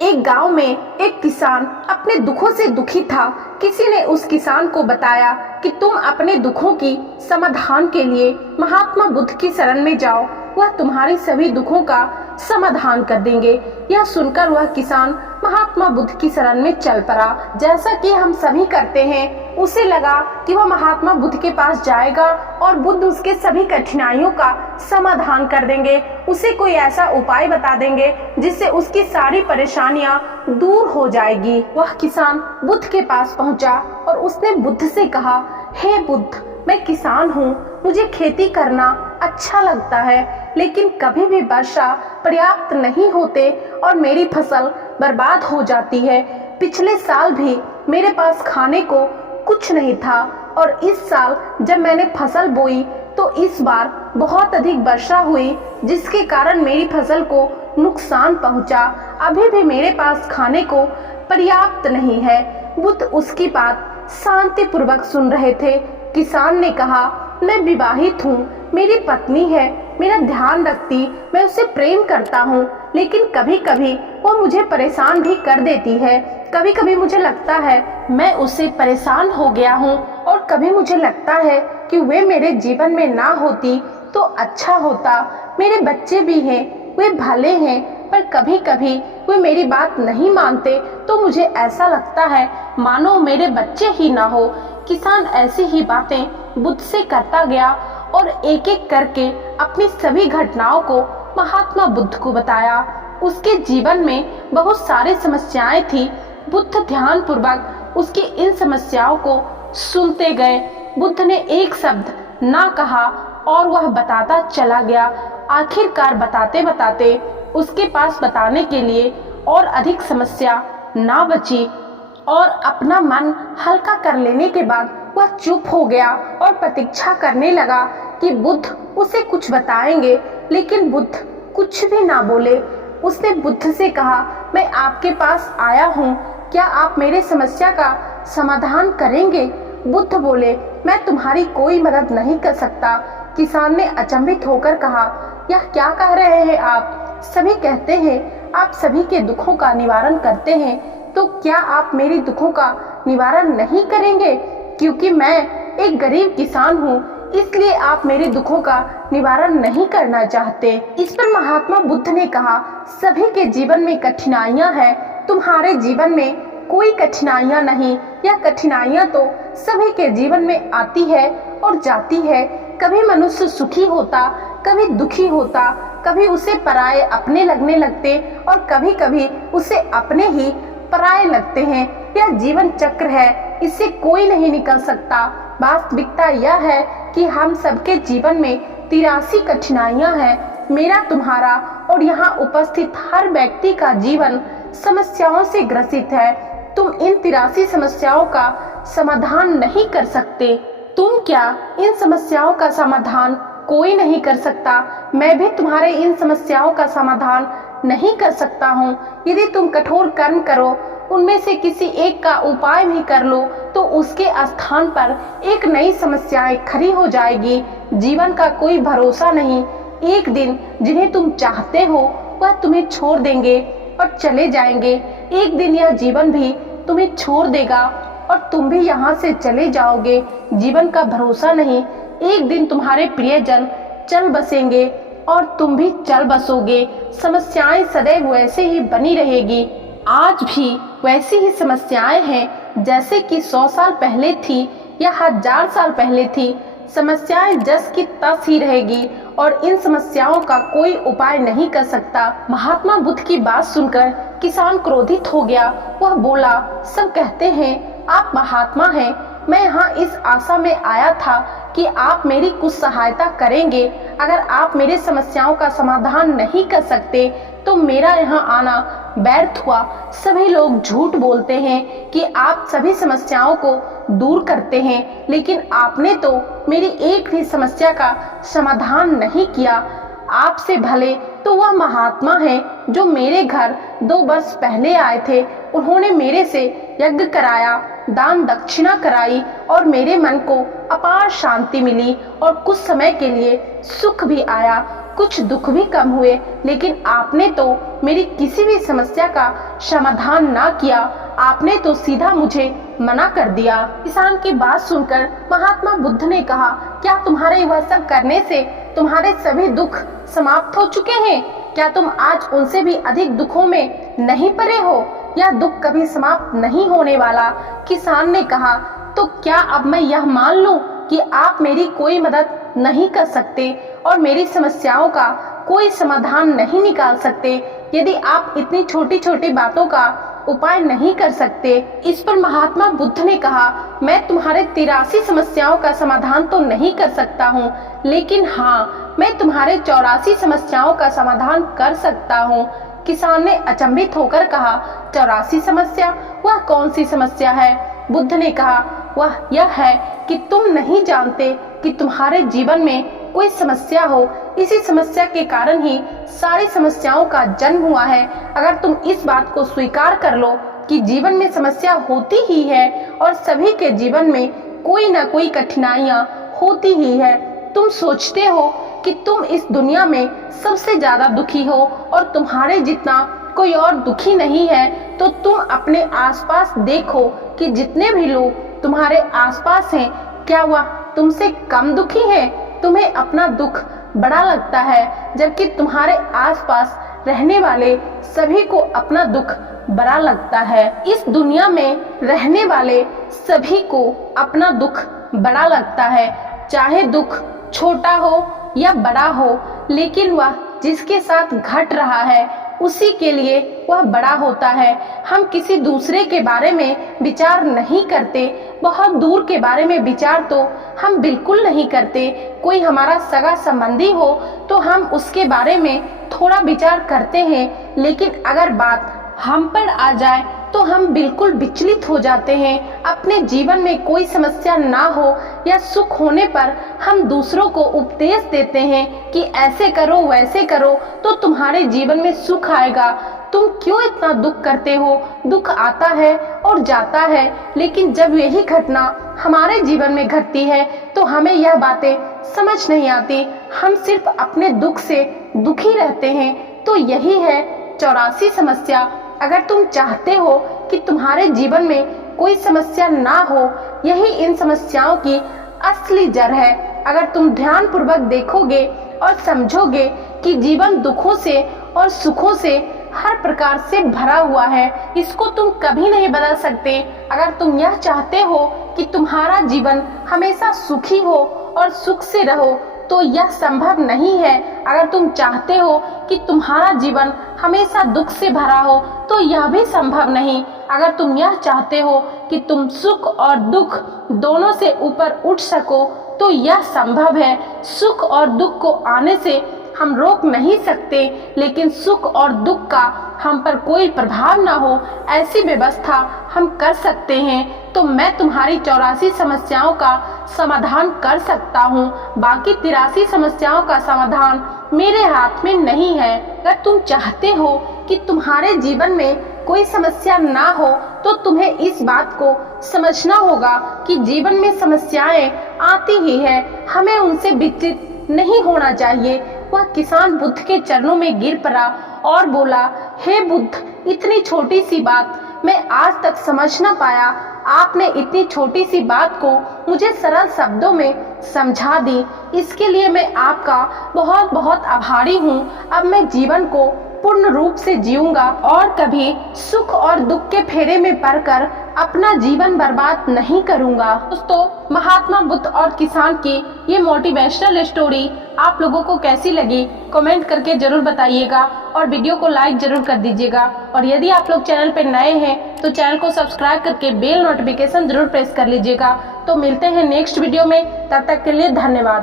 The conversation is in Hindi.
एक गांव में एक किसान अपने दुखों से दुखी था। किसी ने उस किसान को बताया कि तुम अपने दुखों की समाधान के लिए महात्मा बुद्ध की शरण में जाओ, वह तुम्हारे सभी दुखों का समाधान कर देंगे। यह सुनकर वह किसान महात्मा बुद्ध की शरण में चल पड़ा। जैसा कि हम सभी करते हैं, उसे लगा कि वह महात्मा बुद्ध के पास जाएगा और बुद्ध उसके सभी कठिनाइयों का समाधान कर देंगे, उसे कोई ऐसा उपाय बता देंगे जिससे उसकी सारी परेशानियां दूर हो जाएगी। वह किसान बुद्ध के पास पहुंचा और उसने बुद्ध से कहा, हे बुद्ध, मैं किसान हूँ, मुझे खेती करना अच्छा लगता है, लेकिन कभी भी वर्षा पर्याप्त नहीं होते और मेरी फसल बर्बाद हो जाती है। पिछले साल भी मेरे पास खाने को कुछ नहीं था और इस साल जब मैंने फसल बोई तो इस बार बहुत अधिक वर्षा हुई, जिसके कारण मेरी फसल को नुकसान पहुंचा। अभी भी मेरे पास खाने को पर्याप्त नहीं है। बुद्ध उसकी बात शांति पूर्वक सुन रहे थे। किसान ने कहा, मैं विवाहित हूँ, मेरी पत्नी है, मेरा ध्यान रखती, मैं उससे प्रेम करता हूँ, लेकिन कभी कभी वो मुझे परेशान भी कर देती है। कभी कभी मुझे लगता है मैं उससे परेशान हो गया हूँ और कभी मुझे लगता है कि वे मेरे जीवन में ना होती तो अच्छा होता। मेरे बच्चे भी हैं, वे भले हैं, पर कभी कभी वे मेरी बात नहीं मानते तो मुझे ऐसा लगता है मानो मेरे बच्चे ही ना हो। किसान ऐसी ही बातें बुद्ध से करता गया और एक एक करके अपनी सभी घटनाओं को महात्मा बुद्ध को बताया। उसके जीवन में बहुत सारी समस्याएं थी। बुद्ध ध्यान पूर्वक उसकी इन समस्याओं को सुनते गए। बुद्ध ने एक शब्द ना कहा और वह बताता चला गया। आखिरकार बताते बताते उसके पास बताने के लिए और अधिक समस्या ना बची और अपना मन हल्का कर लेने के बाद वह चुप हो गया और प्रतीक्षा करने लगा कि बुद्ध उसे कुछ बताएंगे, लेकिन बुद्ध कुछ भी ना बोले। उसने बुद्ध से कहा, मैं आपके पास आया हूँ, क्या आप मेरे समस्या का समाधान करेंगे? बुद्ध बोले, मैं तुम्हारी कोई मदद नहीं कर सकता। किसान ने अचंभित होकर कहा, यह क्या कह रहे हैं आप? सभी कहते हैं आप सभी के दुखों का निवारण करते हैं, तो क्या आप मेरी दुखों का निवारण नहीं करेंगे? क्योंकि मैं एक गरीब किसान हूँ, इसलिए आप मेरे दुखों का निवारण नहीं करना चाहते। इस पर महात्मा बुद्ध ने कहा, सभी के जीवन में कठिनाइयाँ हैं, तुम्हारे जीवन में कोई कठिनाइयाँ नहीं। यह कठिनाइयाँ तो सभी के जीवन में आती है और जाती है। कभी मनुष्य सुखी होता, कभी दुखी होता, कभी उसे पराये अपने लगने लगते और कभी कभी उसे अपने ही पराये लगते हैं। यह जीवन चक्र है, इससे कोई नहीं निकल सकता। वास्तविकता यह है कि हम सबके जीवन में 83 कठिनाइयां हैं। मेरा, तुम्हारा और यहाँ उपस्थित हर व्यक्ति का जीवन समस्याओं से ग्रसित है। तुम इन 83 समस्याओं का समाधान नहीं कर सकते। तुम क्या, इन समस्याओं का समाधान कोई नहीं कर सकता। मैं भी तुम्हारे इन समस्याओं का समाधान नहीं कर सकता हूँ। यदि तुम कठोर कर्म करो, उनमें से किसी एक का उपाय भी कर लो, तो उसके स्थान पर एक नई समस्याएं खड़ी हो जाएगी। जीवन का कोई भरोसा नहीं। एक दिन जिन्हें तुम चाहते हो वह तुम्हें छोड़ देंगे और चले जाएंगे। एक दिन यह जीवन भी तुम्हें छोड़ देगा और तुम भी यहाँ से चले जाओगे। जीवन का भरोसा नहीं। एक दिन तुम्हारे प्रियजन चल बसेंगे और तुम भी चल बसोगे। समस्याएं सदैव वैसे ही बनी रहेगी। आज भी वैसी ही समस्याएं हैं जैसे कि 100 साल पहले थी या 1000 साल पहले थी। समस्याएं जस की तस ही रहेगी और इन समस्याओं का कोई उपाय नहीं कर सकता। महात्मा बुद्ध की बात सुनकर किसान क्रोधित हो गया। वह बोला, सब कहते हैं आप महात्मा हैं, मैं यहाँ इस आशा में आया था कि आप मेरी कुछ सहायता करेंगे। अगर आप मेरे समस्याओं का समाधान नहीं कर सकते तो मेरा यहाँ आना व्यर्थ हुआ। सभी लोग झूठ बोलते हैं कि आप सभी समस्याओं को दूर करते हैं, लेकिन आपने तो मेरी एक भी समस्या का समाधान नहीं किया। आपसे भले तो वह महात्मा हैं जो मेरे घर 2 वर्ष पहले आए थे। उन्होंने मेरे से यज्ञ कराया, दान दक्षिणा कराई और मेरे मन को अपार शांति मिली और कुछ समय के लिए सुख भी आया। कुछ दुख भी कम हुए, लेकिन आपने तो मेरी किसी भी समस्या का समाधान ना किया, आपने तो सीधा मुझे मना कर दिया। किसान की बात सुनकर महात्मा बुद्ध ने कहा, क्या तुम्हारे वह सब करने से तुम्हारे सभी दुख समाप्त हो चुके हैं? क्या तुम आज उनसे भी अधिक दुखों में नहीं पड़े हो? यह दुख कभी समाप्त नहीं होने वाला। किसान ने कहा, तो क्या अब मैं यह मान लूं कि आप मेरी कोई मदद नहीं कर सकते और मेरी समस्याओं का कोई समाधान नहीं निकाल सकते? यदि आप इतनी छोटी छोटी बातों का उपाय नहीं कर सकते। इस पर महात्मा बुद्ध ने कहा, मैं तुम्हारे 83 समस्याओं का समाधान तो नहीं कर सकता हूँ, लेकिन हाँ, मैं तुम्हारे 84 समस्याओं का समाधान कर सकता हूँ। किसान ने अचंभित होकर कहा, 84 समस्या? वह कौन सी समस्या है? बुद्ध ने कहा, वह यह है कि तुम नहीं जानते कि तुम्हारे जीवन में कोई समस्या हो। इसी समस्या के कारण ही सारी समस्याओं का जन्म हुआ है। अगर तुम इस बात को स्वीकार कर लो कि जीवन में समस्या होती ही है और सभी के जीवन में कोई न कोई कठिनाइयाँ होती ही है। तुम सोचते हो कि तुम इस दुनिया में सबसे ज्यादा दुखी हो और तुम्हारे जितना कोई और दुखी नहीं है, तो तुम अपने आसपास देखो कि जितने भी लोग तुम्हारे आसपास हैं, क्या वह तुमसे कम दुखी है? तुम्हें अपना दुख बड़ा लगता है, जबकि तुम्हारे आसपास रहने वाले सभी को अपना दुख बड़ा लगता है। इस दुनिया में रहने वाले सभी को अपना दुख बड़ा लगता है, चाहे दुख छोटा हो या बड़ा हो, लेकिन वह जिसके साथ घट रहा है उसी के लिए वह बड़ा होता है। हम किसी दूसरे के बारे में विचार नहीं करते, बहुत दूर के बारे में विचार तो हम बिल्कुल नहीं करते। कोई हमारा सगा संबंधी हो तो हम उसके बारे में थोड़ा विचार करते हैं, लेकिन अगर बात हम पर आ जाए तो हम बिल्कुल विचलित हो जाते हैं। अपने जीवन में कोई समस्या ना हो या सुख होने पर हम दूसरों को उपदेश देते हैं कि ऐसे करो वैसे करो तो तुम्हारे जीवन में सुख आएगा। तुम क्यों इतना दुख करते हो? दुख आता है और जाता है, लेकिन जब यही घटना हमारे जीवन में घटती है तो हमें यह बातें समझ नहीं आती। हम सिर्फ अपने दुख से दुखी रहते हैं। तो यही है 84 समस्या। अगर तुम चाहते हो कि तुम्हारे जीवन में कोई समस्या ना हो, यही इन समस्याओं की असली जड़ है। अगर तुम ध्यान पूर्वक देखोगे और समझोगे कि जीवन दुखों से और सुखों से हर प्रकार से भरा हुआ है, इसको तुम कभी नहीं बदल सकते। अगर तुम यह चाहते हो कि तुम्हारा जीवन हमेशा सुखी हो और सुख से रहो, तो यह संभव नहीं है। अगर तुम चाहते हो कि तुम्हारा जीवन हमेशा दुख से भरा हो, तो यह भी संभव नहीं। अगर तुम यह चाहते हो कि तुम सुख और दुख दोनों से ऊपर उठ सको, तो यह संभव है। सुख और दुख को आने से हम रोक नहीं सकते, लेकिन सुख और दुख का हम पर कोई प्रभाव ना हो, ऐसी व्यवस्था हम कर सकते हैं। तो मैं तुम्हारी 84 समस्याओं का समाधान कर सकता हूँ, बाकी 83 समस्याओं का समाधान मेरे हाथ में नहीं है। अगर तुम चाहते हो कि तुम्हारे जीवन में कोई समस्या ना हो, तो तुम्हें इस बात को समझना होगा कि जीवन में समस्याएं आती ही है, हमें उनसे विचलित नहीं होना चाहिए। वह किसान बुद्ध के चरणों में गिर पड़ा और बोला, हे बुद्ध, इतनी छोटी सी बात मैं आज तक समझ न पाया। आपने इतनी छोटी सी बात को मुझे सरल शब्दों में समझा दी, इसके लिए मैं आपका बहुत बहुत आभारी हूँ। अब मैं जीवन को पूर्ण रूप से जीऊंगा और कभी सुख और दुख के फेरे में पड़कर अपना जीवन बर्बाद नहीं करूंगा। दोस्तों, महात्मा बुद्ध और किसान की ये मोटिवेशनल स्टोरी आप लोगों को कैसी लगी कमेंट करके जरूर बताइएगा और वीडियो को लाइक जरूर कर दीजिएगा। और यदि आप लोग चैनल पर नए हैं तो चैनल को सब्सक्राइब करके बेल नोटिफिकेशन जरूर प्रेस कर लीजिएगा। तो मिलते हैं नेक्स्ट वीडियो में, तब तक के लिए धन्यवाद।